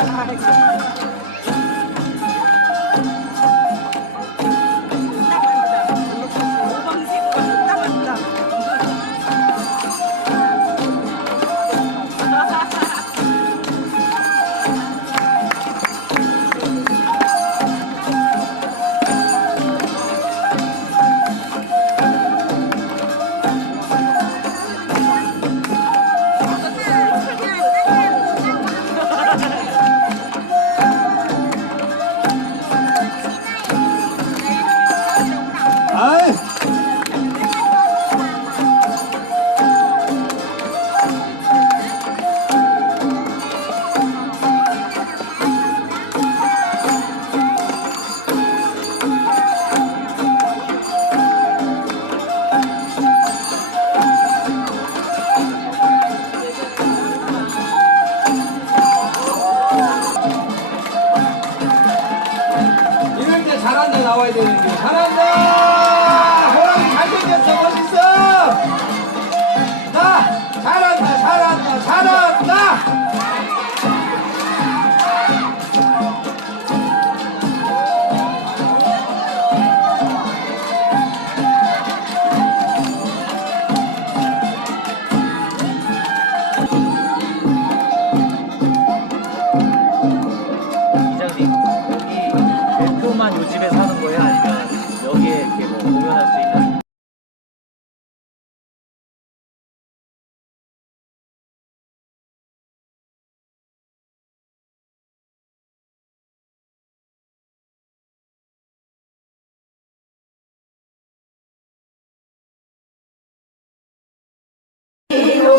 哎い、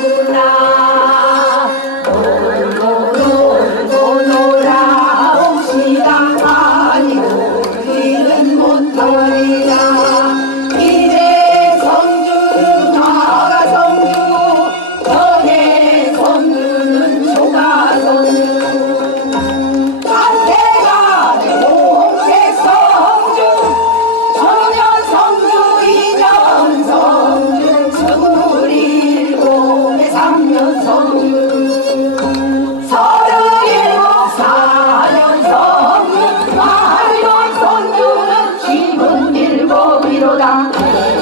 이 일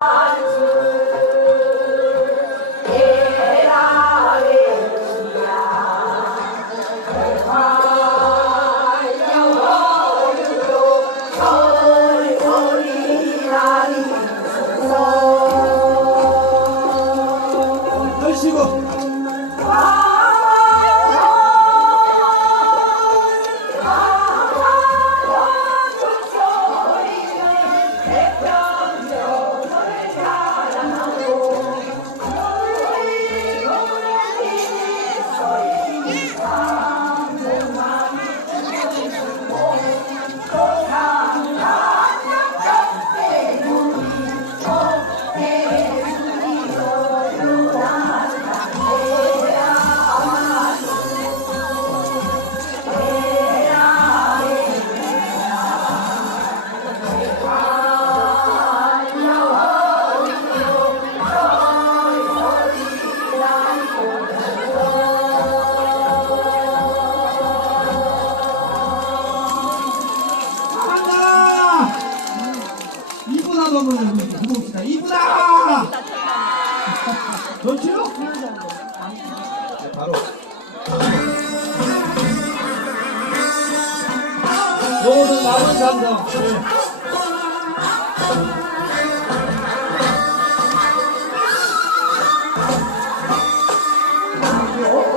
Eyes 삼성 네.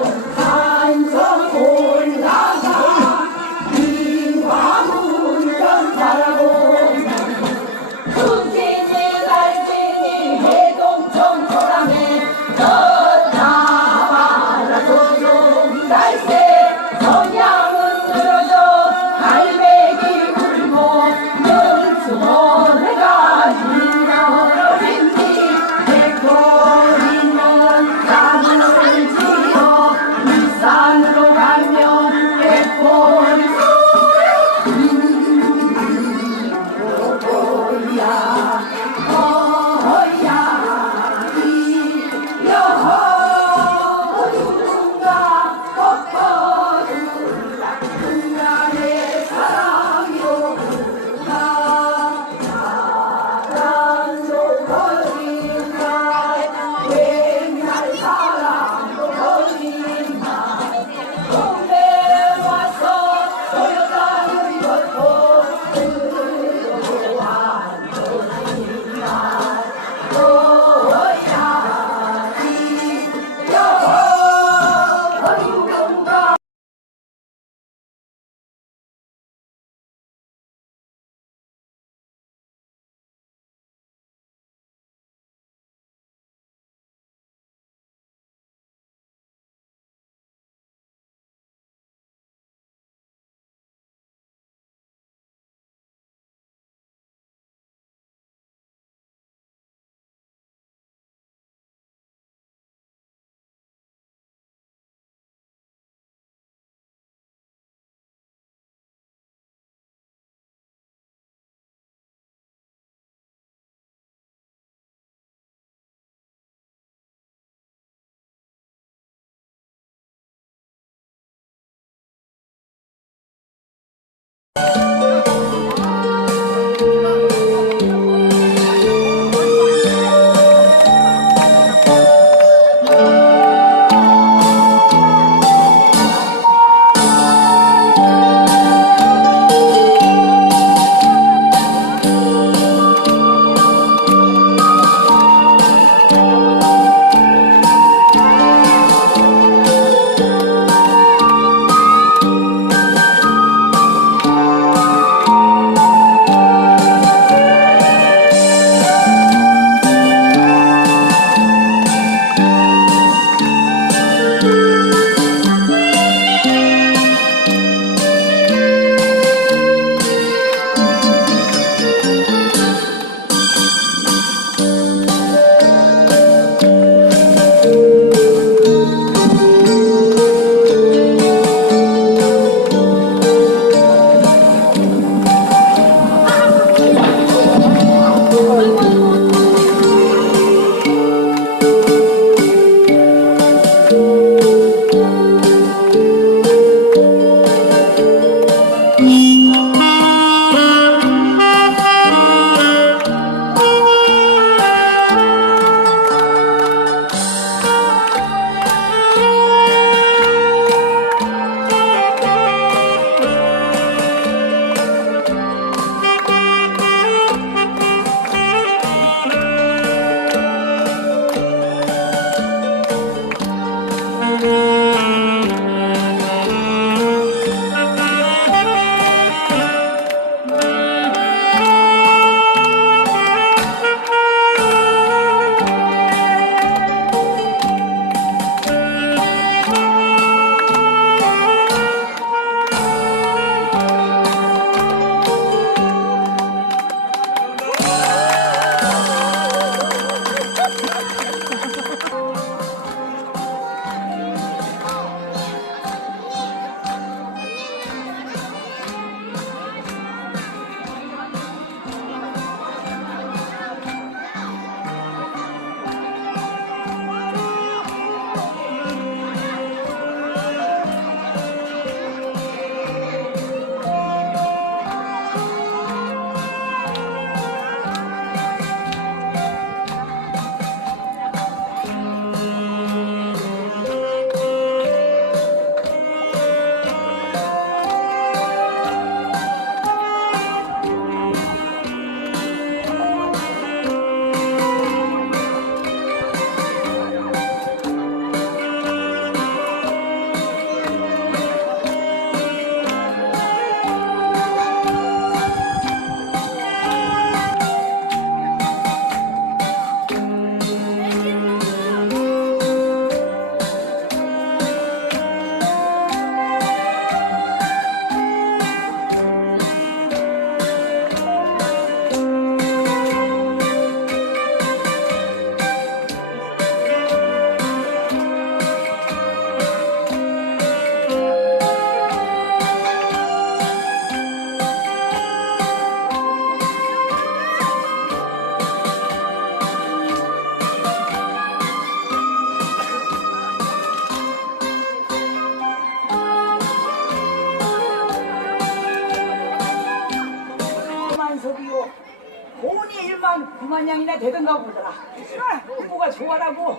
8만 9만 양이나 되던가 보더라. 아, 부모가 좋아라고.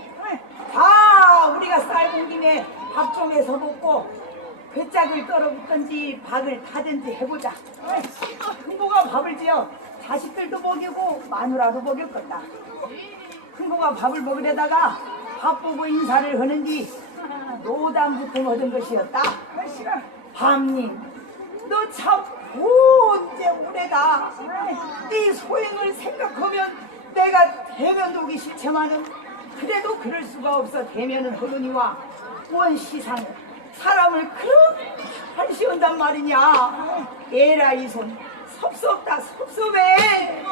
아, 우리가 쌀 김에 밥 좀 해서 먹고 그 짝을 떨어붙든지 밥을 타든지 해보자. 흥보가 밥을 지어 자식들도 먹이고 마누라도 먹였겠다. 흥보가 밥을 먹으려다가 밥 보고 인사를 하는지 노담부터 얻은 것이었다. 밤님, 너참 언제 오래다. 네 소행을 생각하면 내가 대면 오기 싫지만은 그래도 그럴 수가 없어 대면은 하더니와 원 시상은 사람을 그렇게 할시온단 말이냐. 에라 이손 섭섭다 섭섭해.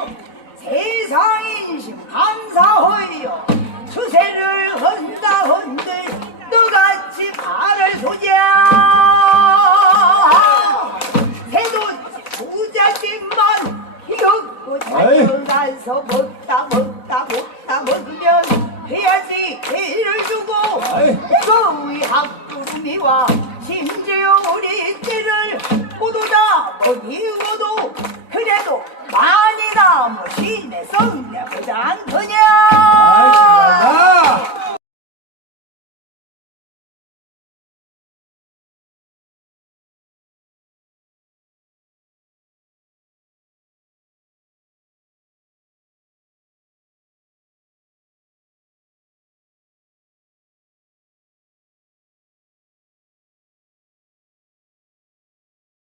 세상인심 감사하여 주세를 헌다 헌들 너같이 말을 소자